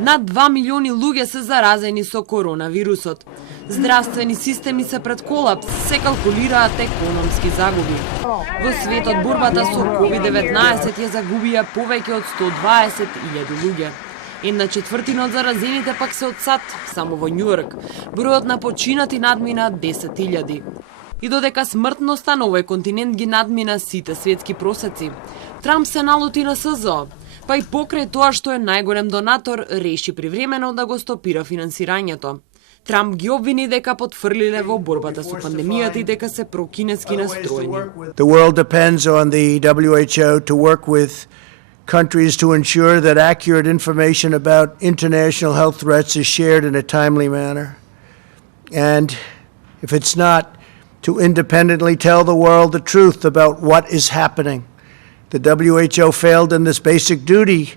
Над 2 милиони луѓе се заразени со коронавирусот. Здравствени системи се пред колапс, се калкулираат економски загуби. Во светот борбата со COVID-19 ја загубија повеќе од 120.000 луѓе. Една четвртина од заразените пак се од САД, само во Њујорк. Бројот на починати надмина 10.000. И додека смртноста на овој континент ги надмина сите светски просеци, Трамп се налути на СЗО, па и покрај тоа што е најголем донатор, реши привремено да го стопира финансирањето. Трамп ги обвини дека потфрлиле во борбата со пандемијата и дека се прокинески настроени. The world depends on the WHO to work with countries to ensure that accurate information about international health threats is shared in a timely manner. And if it's not, to independently tell the world the truth about what is happening. The WHO failed in this basic duty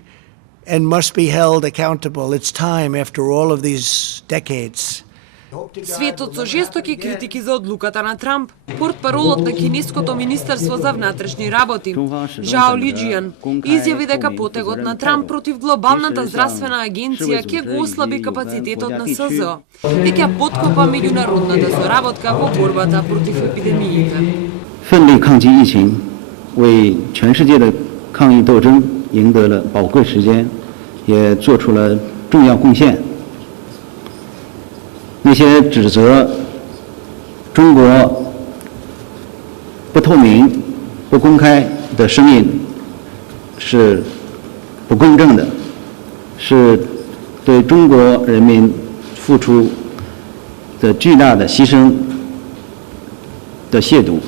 and must be held accountable. It's time after all of these decades. Светот со жестоки критики за одлуката на Трамп, портпаролот на кинеското министерство за внатрешни работи, Жао Лиџијан, изјави дека потегот на Трамп против глобалната здравствена агенција ќе го ослаби капацитетот на СЗО и ќе поткопа меѓународната соработка во борбата против епидемиите. 奋力抗击疫情，为全世界的抗疫斗争赢得了宝贵时间，也做出了重要贡献。那些指责中国不透明、不公开的声音是不公正的，是对中国人民付出的巨大的牺牲的亵渎。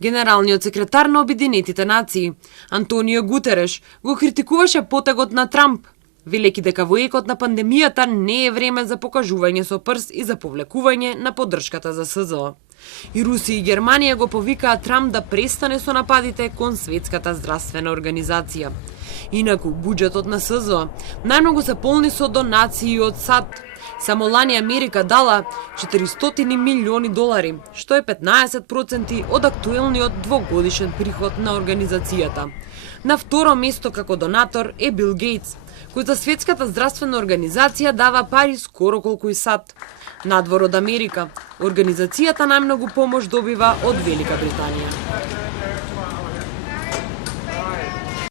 Генералниот секретар на Обединетите нации, Антонио Гутереш, го критикуваше потегот на Трамп, велеки дека во екот на пандемијата не е време за покажување со прст и за повлекување на поддршката за СЗО. И Русија и Германија го повикаа Трамп да престане со нападите кон Светската здравствена организација. Инаку, буџетот на СЗО најмногу се полни со донации од САД. Само лани Америка дала 400 милиони долари, што е 15% од актуелниот двогодишен приход на организацијата. На второ место како донатор е Бил Гейтс, кој за Светската здравствена организација дава пари скоро колку и САД. Надвор од Америка, организацијата најмногу помош добива од Велика Британија.